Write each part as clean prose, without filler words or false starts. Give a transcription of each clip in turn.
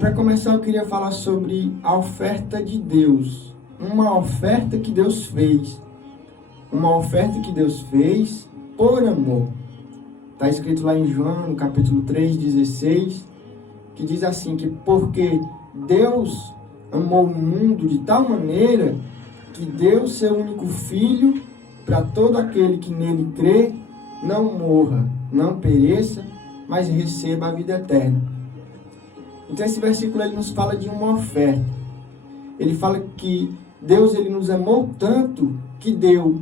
Para começar, eu queria falar sobre a oferta de Deus. Uma oferta que Deus fez. Uma oferta que Deus fez por amor. Está escrito lá em João, no capítulo 3:16, que diz assim, que porque Deus amou o mundo de tal maneira que deu seu único Filho para todo aquele que nele crê, não morra, não pereça, mas receba a vida eterna. Então esse versículo ele nos fala de uma oferta. Ele fala que Deus ele nos amou tanto que deu,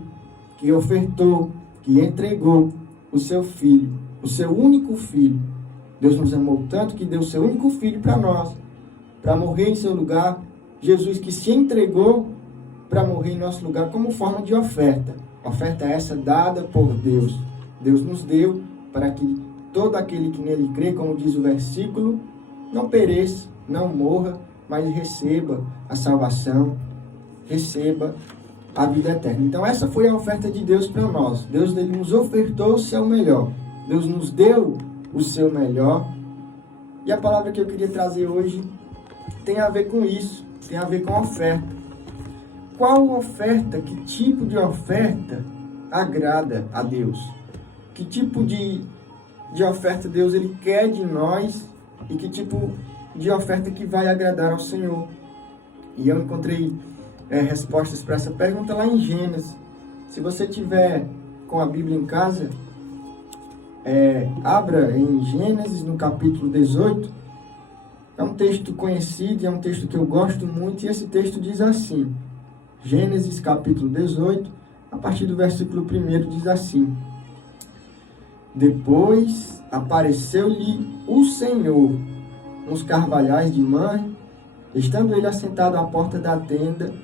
que ofertou, que entregou o seu Filho, o seu único Filho. Deus nos amou tanto que deu o seu único Filho para nós, para morrer em seu lugar. Jesus que se entregou para morrer em nosso lugar como forma de oferta. Oferta essa dada por Deus. Deus nos deu para que todo aquele que nele crê, como diz o versículo, não pereça, não morra, mas receba a salvação, receba a vida eterna. Então essa foi a oferta de Deus para nós. Deus ele nos ofertou o seu melhor. Deus nos deu o seu melhor. E a palavra que eu queria trazer hoje tem a ver com isso, tem a ver com a oferta. Qual oferta, que tipo de oferta agrada a Deus? Que tipo de oferta Deus ele quer de nós e que tipo de oferta que vai agradar ao Senhor? E eu encontrei respostas para essa pergunta lá em Gênesis. Se você tiver com a Bíblia em casa, abra em Gênesis, no capítulo 18. É um texto conhecido, é um texto que eu gosto muito, e esse texto diz assim, Gênesis capítulo 18, a partir do versículo 1 diz assim: Depois apareceu-lhe o Senhor nos carvalhais de Manre, estando ele assentado à porta da tenda,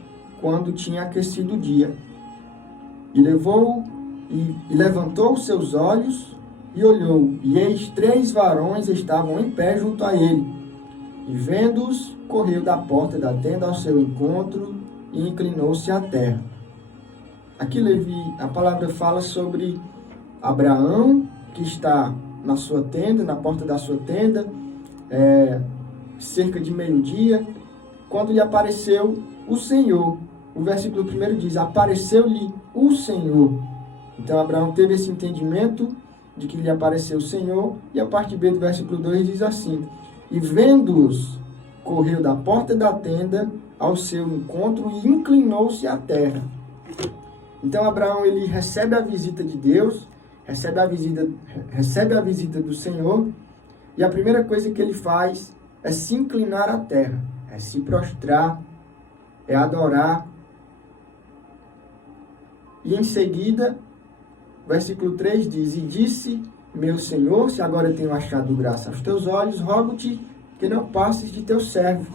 quando tinha aquecido o dia. E levantou os seus olhos e olhou, e eis 3 varões estavam em pé junto a ele. E vendo-os, correu da porta da tenda ao seu encontro e inclinou-se à terra. Aqui, Levi, a palavra fala sobre Abraão, que está na sua tenda, na porta da sua tenda, cerca de meio-dia, quando lhe apareceu o Senhor. O versículo 1 diz, apareceu-lhe o Senhor. Então, Abraão teve esse entendimento de que lhe apareceu o Senhor, e a parte B do versículo 2 diz assim, e vendo-os, correu da porta da tenda ao seu encontro e inclinou-se à terra. Então, Abraão, ele recebe a visita de Deus, recebe a visita do Senhor, e a primeira coisa que ele faz é se inclinar à terra, é se prostrar, é adorar. E em seguida, versículo 3 diz, e disse, meu Senhor, se agora tenho achado graça aos teus olhos, rogo-te que não passes de teu servo.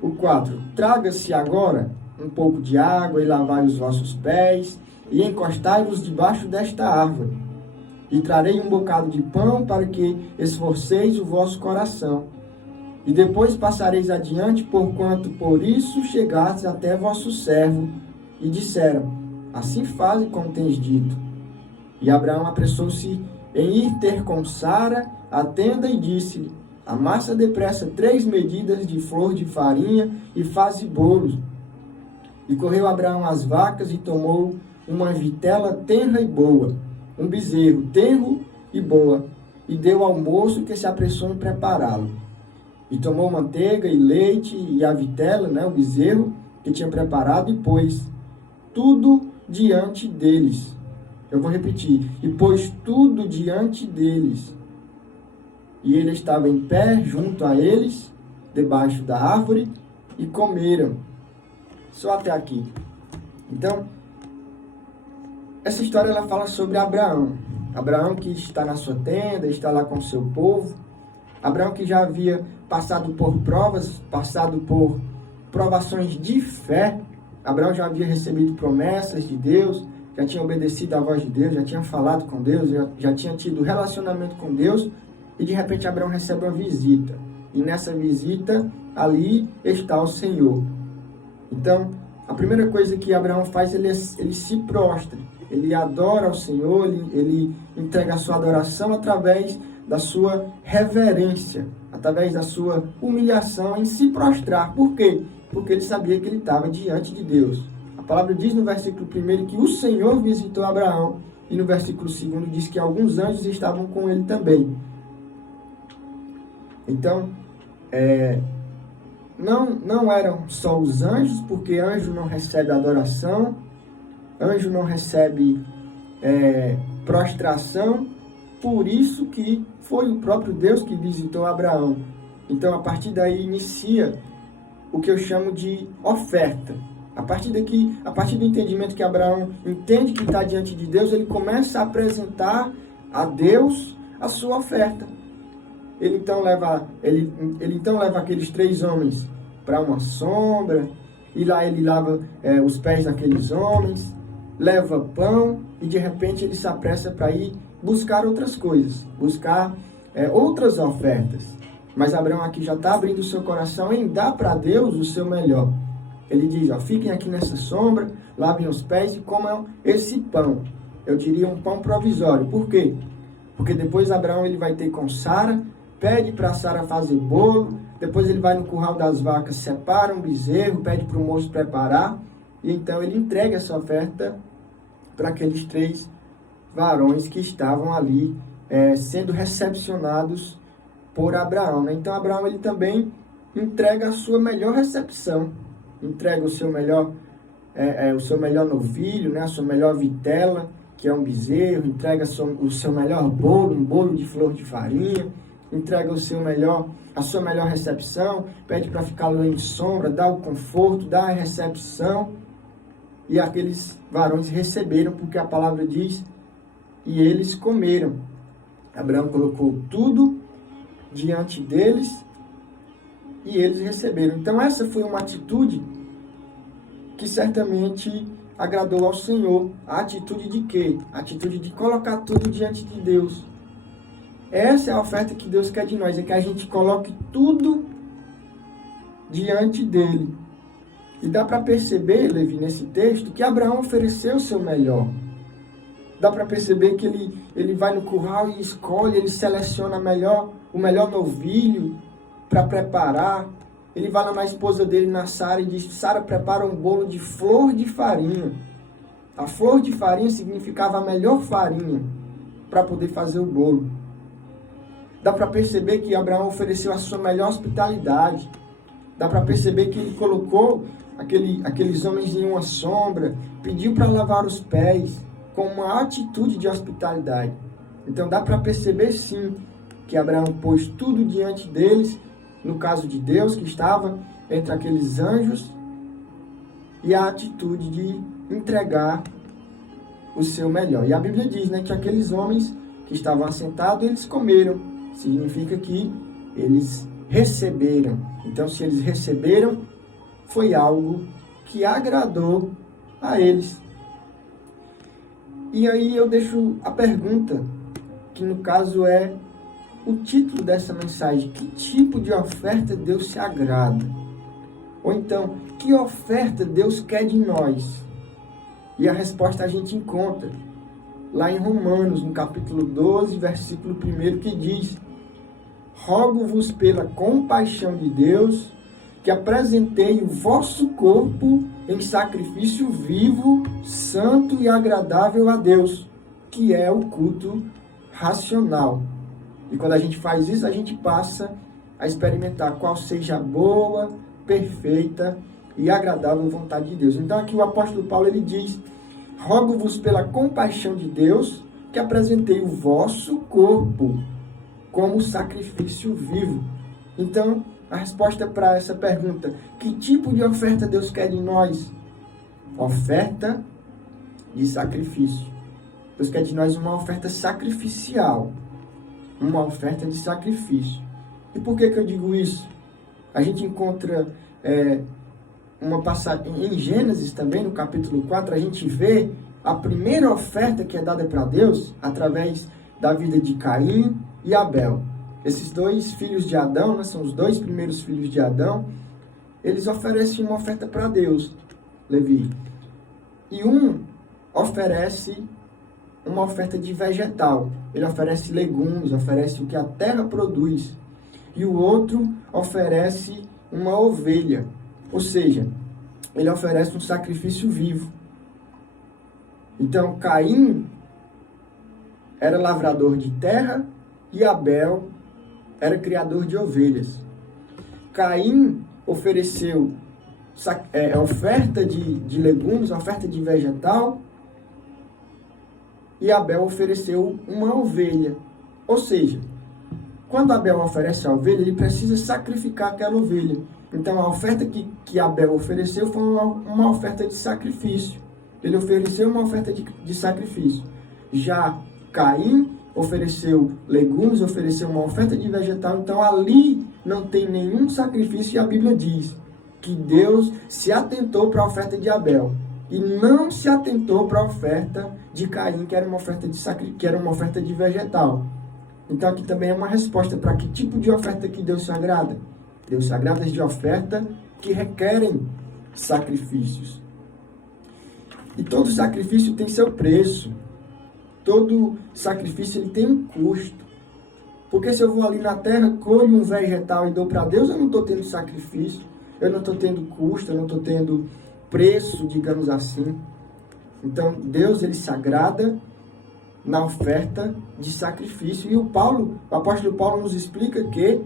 O 4, traga-se agora um pouco de água e lavai os vossos pés, e encostai-vos debaixo desta árvore. E trarei um bocado de pão para que esforceis o vosso coração. E depois passareis adiante, porquanto por isso chegastes até vosso servo. E disseram, assim faze como tens dito. E Abraão apressou-se em ir ter com Sara a tenda e disse-lhe, amassa depressa 3 medidas de flor de farinha e faze bolos. E correu Abraão às vacas e tomou uma vitela tenra e boa, um bezerro tenro e boa, e deu ao moço que se apressou em prepará-lo. E tomou manteiga e leite e a vitela, o bezerro que tinha preparado, e pôs tudo diante deles. Eu vou repetir. E pôs tudo diante deles. E ele estava em pé junto a eles, debaixo da árvore, e comeram. Só até aqui. Então, essa história ela fala sobre Abraão. Abraão que está na sua tenda, está lá com o seu povo. Abraão que já havia passado por provas, passado por provações de fé. Abraão já havia recebido promessas de Deus, já tinha obedecido à voz de Deus, já tinha falado com Deus, já tinha tido relacionamento com Deus, e de repente Abraão recebe uma visita. E nessa visita, ali está o Senhor. Então, a primeira coisa que Abraão faz, ele se prostra, ele adora ao Senhor, ele entrega a sua adoração através da sua reverência, através da sua humilhação em se prostrar. Por quê? Porque ele sabia que ele estava diante de Deus. A palavra diz no versículo 1 que o Senhor visitou Abraão, e no versículo 2 diz que alguns anjos estavam com ele também. Então, não eram só os anjos, porque anjo não recebe adoração, anjo não recebe prostração, por isso que foi o próprio Deus que visitou Abraão. Então, a partir daí inicia o que eu chamo de oferta. A partir do entendimento que Abraão entende que está diante de Deus, ele começa a apresentar a Deus a sua oferta. Ele então leva aqueles 3 homens para uma sombra, e lá ele lava os pés daqueles homens, leva pão, e de repente ele se apressa para ir buscar outras coisas, buscar outras ofertas. Mas Abraão aqui já está abrindo o seu coração em dar para Deus o seu melhor. Ele diz, fiquem aqui nessa sombra, lavem os pés e comam esse pão. Eu diria um pão provisório. Por quê? Porque depois Abraão ele vai ter com Sara, pede para Sara fazer bolo, depois ele vai no curral das vacas, separa um bezerro, pede para o moço preparar, e então ele entrega essa oferta para aqueles 3 varões que estavam ali sendo recepcionados por Abraão, né? Então Abraão ele também entrega a sua melhor recepção, entrega o seu melhor novilho, né? A sua melhor vitela, que é um bezerro, entrega o seu melhor bolo, um bolo de flor de farinha, entrega a sua melhor recepção, pede para ficar lá em sombra, dá o conforto, dá a recepção, e aqueles varões receberam, porque a palavra diz, e eles comeram. Abraão colocou tudo diante deles, e eles receberam. Então essa foi uma atitude que certamente agradou ao Senhor. A atitude de quê? A atitude de colocar tudo diante de Deus. Essa é a oferta que Deus quer de nós, é que a gente coloque tudo diante dele. E dá para perceber, Levi, nesse texto, que Abraão ofereceu o seu melhor. Dá para perceber que ele vai no curral e escolhe, ele seleciona o melhor novilho para preparar. Ele vai lá na esposa dele, na Sara, e diz, Sara, prepara um bolo de flor de farinha. A flor de farinha significava a melhor farinha para poder fazer o bolo. Dá para perceber que Abraão ofereceu a sua melhor hospitalidade. Dá para perceber que ele colocou aqueles homens em uma sombra, pediu para lavar os pés, com uma atitude de hospitalidade. Então dá para perceber sim que Abraão pôs tudo diante deles, no caso de Deus, que estava entre aqueles anjos, e a atitude de entregar o seu melhor. E a Bíblia diz, né, que aqueles homens que estavam assentados, eles comeram. Significa que eles receberam. Então, se eles receberam, foi algo que agradou a eles. E aí eu deixo a pergunta, que no caso é o título dessa mensagem: que tipo de oferta Deus se agrada? Ou então, que oferta Deus quer de nós? E a resposta a gente encontra lá em Romanos, no capítulo 12, versículo 1, que diz: rogo-vos pela compaixão de Deus, que apresentei o vosso corpo em sacrifício vivo, santo e agradável a Deus, que é o culto racional. E quando a gente faz isso, a gente passa a experimentar qual seja a boa, perfeita e agradável vontade de Deus. Então aqui o apóstolo Paulo ele diz: rogo-vos pela compaixão de Deus, que apresentei o vosso corpo como sacrifício vivo. Então, a resposta para essa pergunta: que tipo de oferta Deus quer de nós? Oferta de sacrifício. Deus quer de nós uma oferta sacrificial. Uma oferta de sacrifício. E por que eu digo isso? A gente encontra uma passagem em Gênesis também, no capítulo 4, a gente vê a primeira oferta que é dada para Deus através da vida de Caim e Abel. Esses 2 filhos de Adão, né, são os 2 primeiros filhos de Adão, eles oferecem uma oferta para Deus, Levi. E um oferece uma oferta de vegetal. Ele oferece legumes, oferece o que a terra produz. E o outro oferece uma ovelha. Ou seja, ele oferece um sacrifício vivo. Então, Caim era lavrador de terra e Abel era criador de ovelhas. Caim ofereceu oferta de legumes, oferta de vegetal, e Abel ofereceu uma ovelha. Ou seja, quando Abel oferece a ovelha, ele precisa sacrificar aquela ovelha. Então, a oferta que Abel ofereceu foi uma oferta de sacrifício. Ele ofereceu uma oferta de sacrifício. Já Caim ofereceu legumes, ofereceu uma oferta de vegetal. Então, ali não tem nenhum sacrifício. E a Bíblia diz que Deus se atentou para a oferta de Abel e não se atentou para a oferta de Caim, que era uma oferta de vegetal. Então, aqui também é uma resposta para que tipo de oferta que Deus se agrada. Deus se agrada de oferta que requerem sacrifícios. E todo sacrifício tem seu preço. Todo sacrifício ele tem um custo. Porque se eu vou ali na terra, colho um vegetal e dou para Deus, eu não estou tendo sacrifício, eu não estou tendo custo, eu não estou tendo preço, digamos assim. Então, Deus ele se agrada na oferta de sacrifício. E o apóstolo Paulo nos explica que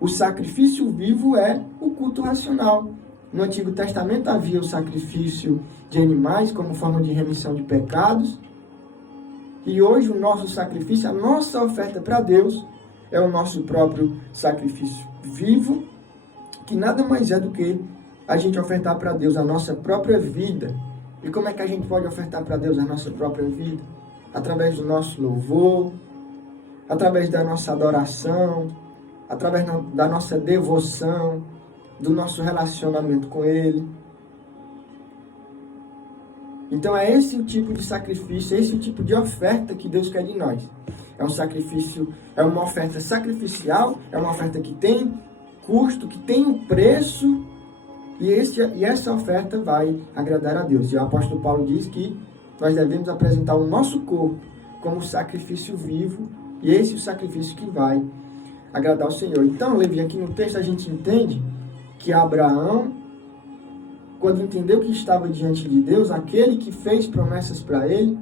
o sacrifício vivo é o culto racional. No Antigo Testamento havia o sacrifício de animais como forma de remissão de pecados. E hoje o nosso sacrifício, a nossa oferta para Deus, é o nosso próprio sacrifício vivo, que nada mais é do que a gente ofertar para Deus a nossa própria vida. E como é que a gente pode ofertar para Deus a nossa própria vida? Através do nosso louvor, através da nossa adoração, através da nossa devoção, do nosso relacionamento com Ele. Então é esse o tipo de sacrifício, é esse o tipo de oferta que Deus quer de nós. É um sacrifício, é uma oferta sacrificial, é uma oferta que tem custo, que tem um preço, e essa oferta vai agradar a Deus. E o apóstolo Paulo diz que nós devemos apresentar o nosso corpo como sacrifício vivo, e esse é o sacrifício que vai agradar ao Senhor. Então, Levi, aqui no texto a gente entende que Abraão, quando entendeu que estava diante de Deus, aquele que fez promessas para ele,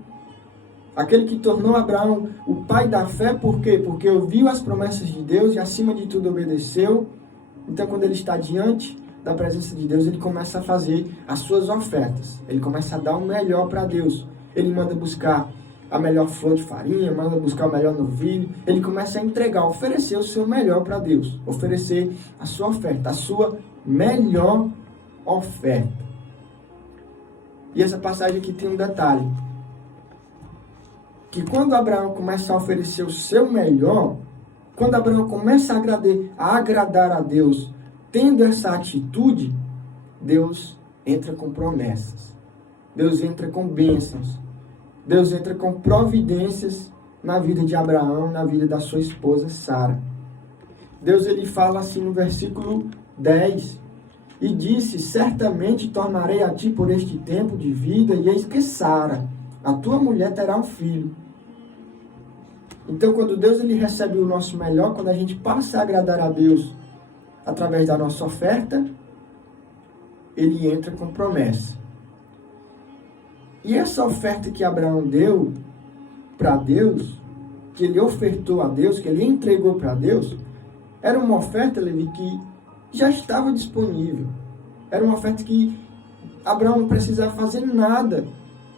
aquele que tornou Abraão o pai da fé, por quê? Porque ouviu as promessas de Deus e acima de tudo obedeceu. Então, quando ele está diante da presença de Deus, ele começa a fazer as suas ofertas. Ele começa a dar o melhor para Deus. Ele manda buscar a melhor flor de farinha, manda buscar o melhor novilho. Ele começa a entregar, oferecer o seu melhor para Deus. Oferecer a sua oferta, a sua melhor oferta. E essa passagem aqui tem um detalhe. Que quando Abraão começa a oferecer o seu melhor, quando Abraão começa a agradar a Deus, tendo essa atitude, Deus entra com promessas. Deus entra com bênçãos. Deus entra com providências na vida de Abraão, na vida da sua esposa Sara. Deus ele fala assim no versículo 10. E disse, certamente tornarei a ti por este tempo de vida, e eis que Sara, a tua mulher, terá um filho. Então, quando Deus ele recebe o nosso melhor, quando a gente passa a agradar a Deus através da nossa oferta, ele entra com promessa. E essa oferta que Abraão deu para Deus, que ele ofertou a Deus, que ele entregou para Deus, era uma oferta, Levi, que já estava disponível. Era uma oferta que Abraão não precisava fazer nada,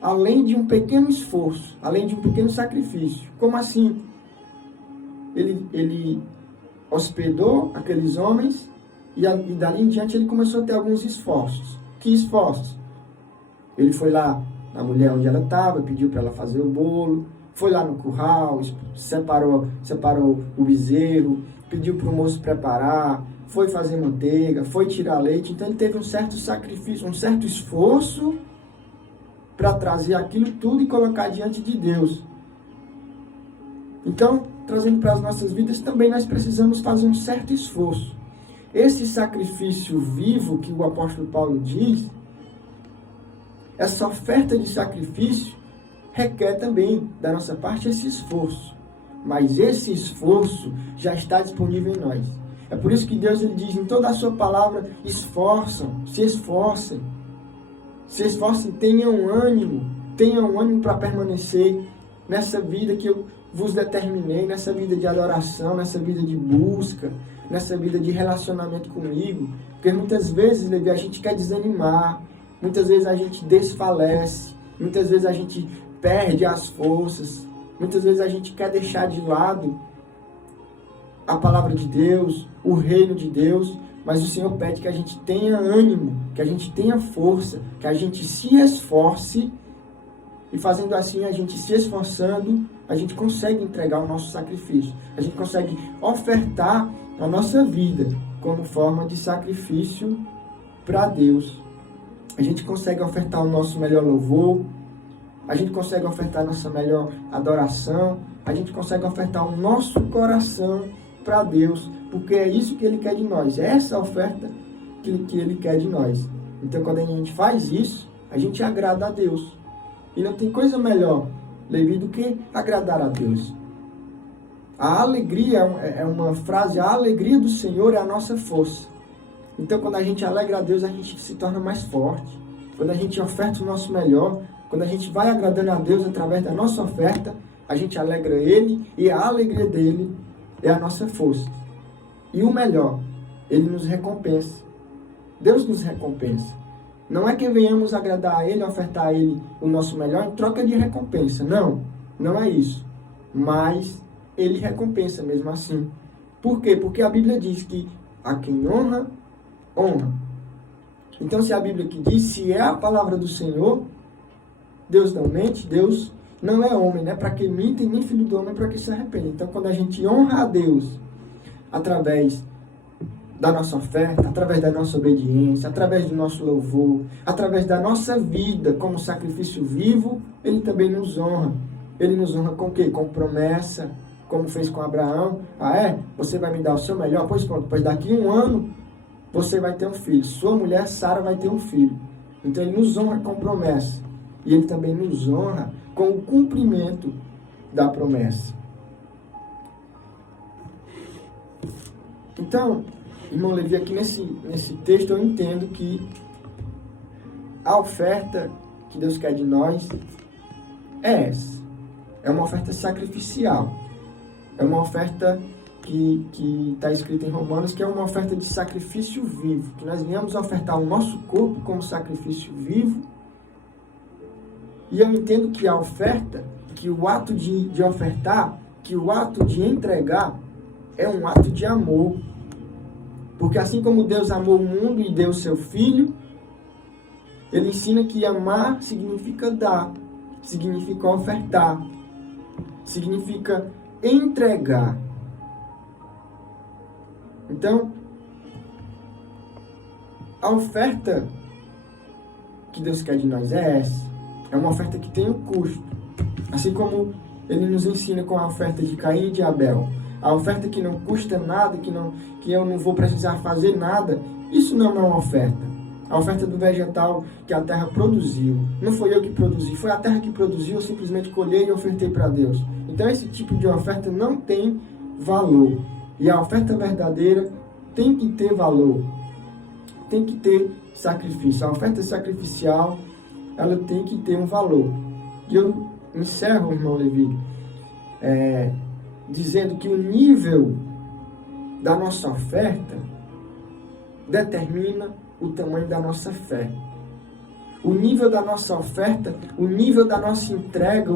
além de um pequeno esforço, além de um pequeno sacrifício. Como assim? Ele hospedou aqueles homens e dali em diante ele começou a ter alguns esforços. Que esforços? Ele foi lá na mulher onde ela estava, pediu para ela fazer o bolo, foi lá no curral, separou o bezerro, pediu para o moço preparar, foi fazer manteiga, foi tirar leite. Então ele teve um certo sacrifício, um certo esforço para trazer aquilo tudo e colocar diante de Deus. Então, trazendo para as nossas vidas, também nós precisamos fazer um certo esforço. Esse sacrifício vivo que o apóstolo Paulo diz, essa oferta de sacrifício, requer também da nossa parte esse esforço. Mas esse esforço já está disponível em nós. É por isso que Deus ele diz em toda a sua palavra, se esforcem, tenham ânimo para permanecer nessa vida que eu vos determinei, nessa vida de adoração, nessa vida de busca, nessa vida de relacionamento comigo. Porque muitas vezes, Levi, a gente quer desanimar, muitas vezes a gente desfalece, muitas vezes a gente perde as forças, muitas vezes a gente quer deixar de lado a palavra de Deus, o reino de Deus, mas o Senhor pede que a gente tenha ânimo, que a gente tenha força, que a gente se esforce, e fazendo assim, a gente se esforçando, a gente consegue entregar o nosso sacrifício, a gente consegue ofertar a nossa vida como forma de sacrifício para Deus. A gente consegue ofertar o nosso melhor louvor, a gente consegue ofertar a nossa melhor adoração, a gente consegue ofertar o nosso coração para Deus, porque é isso que Ele quer de nós, é essa oferta que Ele quer de nós. Então, quando a gente faz isso, a gente agrada a Deus. E não tem coisa melhor, Levi, do que agradar a Deus. A alegria é uma frase, a alegria do Senhor é a nossa força. Então, quando a gente alegra a Deus, a gente se torna mais forte. Quando a gente oferta o nosso melhor, quando a gente vai agradando a Deus através da nossa oferta, a gente alegra Ele e a alegria dEle é a nossa força. E o melhor, Ele nos recompensa. Deus nos recompensa. Não é que venhamos agradar a Ele, ofertar a Ele o nosso melhor em troca de recompensa. Não, não é isso. Mas Ele recompensa mesmo assim. Por quê? Porque a Bíblia diz que a quem honra, honra. Então, se a Bíblia que diz, se é a palavra do Senhor, Deus não mente, Deus não é homem, né? Para que minta, e nem filho do homem para que se arrependa. Então, quando a gente honra a Deus através da nossa oferta, através da nossa obediência, através do nosso louvor, através da nossa vida como sacrifício vivo, Ele também nos honra. Ele nos honra com o quê? Com promessa, como fez com Abraão. Ah, é? Você vai me dar o seu melhor? Pois pronto, pois daqui a 1 ano você vai ter um filho. Sua mulher, Sara, vai ter um filho. Então, Ele nos honra com promessa. E Ele também nos honra com o cumprimento da promessa. Então, irmão Levi, aqui nesse texto eu entendo que a oferta que Deus quer de nós é essa. É uma oferta sacrificial. É uma oferta que está escrita em Romanos, que é uma oferta de sacrifício vivo. Que nós venhamos ofertar o nosso corpo como sacrifício vivo. E eu entendo que a oferta, que o ato de ofertar, que o ato de entregar é um ato de amor. Porque assim como Deus amou o mundo e deu o seu Filho, Ele ensina que amar significa dar, significa ofertar, significa entregar. Então, a oferta que Deus quer de nós é essa. É uma oferta que tem um custo. Assim como Ele nos ensina com a oferta de Caim e de Abel. A oferta que não custa nada, que eu não vou precisar fazer nada, isso não é uma oferta. A oferta do vegetal que a terra produziu. Não foi eu que produzi, foi a terra que produziu, eu simplesmente colhei e ofertei para Deus. Então esse tipo de oferta não tem valor. E a oferta verdadeira tem que ter valor. Tem que ter sacrifício. A oferta sacrificial, ela tem que ter um valor. E eu encerro, irmão Levi, dizendo que o nível da nossa oferta determina o tamanho da nossa fé. O nível da nossa oferta, o nível da nossa entrega,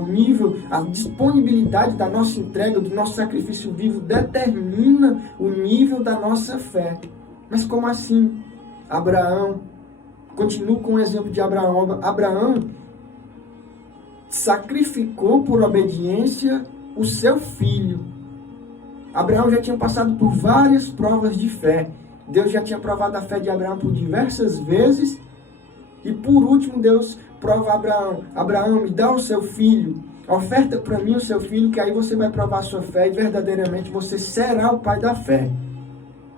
a disponibilidade da nossa entrega, do nosso sacrifício vivo, determina o nível da nossa fé. Mas como assim? Abraão, continuo com o exemplo de Abraão. Abraão sacrificou por obediência o seu filho. Abraão já tinha passado por várias provas de fé. Deus já tinha provado a fé de Abraão por diversas vezes. E por último, Deus prova a Abraão. Abraão, me dá o seu filho. Oferta para mim o seu filho, que aí você vai provar a sua fé e verdadeiramente você será o pai da fé.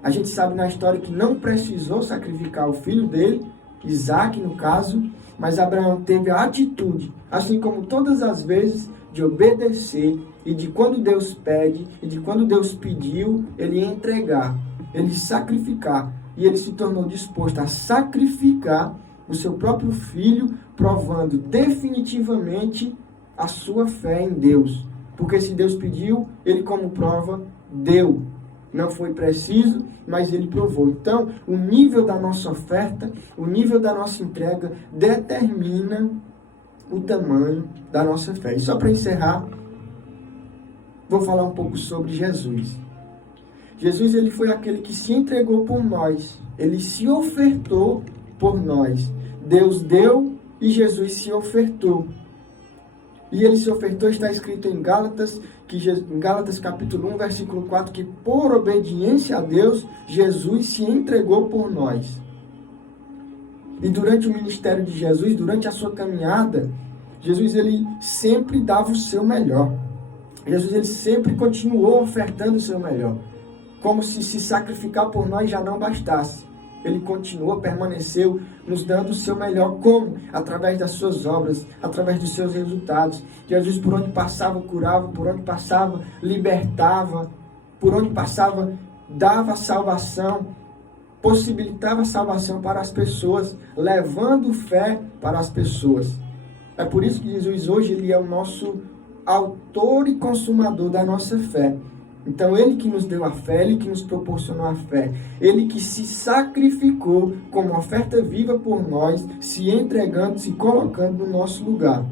A gente sabe na história que não precisou sacrificar o filho dele, Isaac no caso, Mas Abraão teve a atitude, assim como todas as vezes, de obedecer e de quando Deus pede e de quando Deus pediu, ele entregar, ele sacrificar. E ele se tornou disposto a sacrificar o seu próprio filho, provando definitivamente a sua fé em Deus. Porque se Deus pediu, ele como prova deu. Não foi preciso, mas ele provou. Então, o nível da nossa oferta, o nível da nossa entrega determina o tamanho da nossa fé. E só para encerrar, vou falar um pouco sobre Jesus. Jesus, ele foi aquele que se entregou por nós. Ele se ofertou por nós. Deus deu e Jesus se ofertou. E ele se ofertou, está escrito em Gálatas, em Gálatas capítulo 1, versículo 4, que por obediência a Deus, Jesus se entregou por nós. E durante o ministério de Jesus, durante a sua caminhada, Jesus ele sempre dava o seu melhor. Jesus ele sempre continuou ofertando o seu melhor. Como se sacrificar por nós já não bastasse. Ele continuou, permaneceu, nos dando o seu melhor. Como? Através das suas obras, através dos seus resultados. Jesus, por onde passava, curava, por onde passava, libertava, por onde passava, dava salvação, possibilitava salvação para as pessoas, levando fé para as pessoas. É por isso que Jesus hoje ele é o nosso autor e consumador da nossa fé. Então, ele que nos deu a fé, ele que nos proporcionou a fé, ele que se sacrificou como oferta viva por nós, se entregando, se colocando no nosso lugar.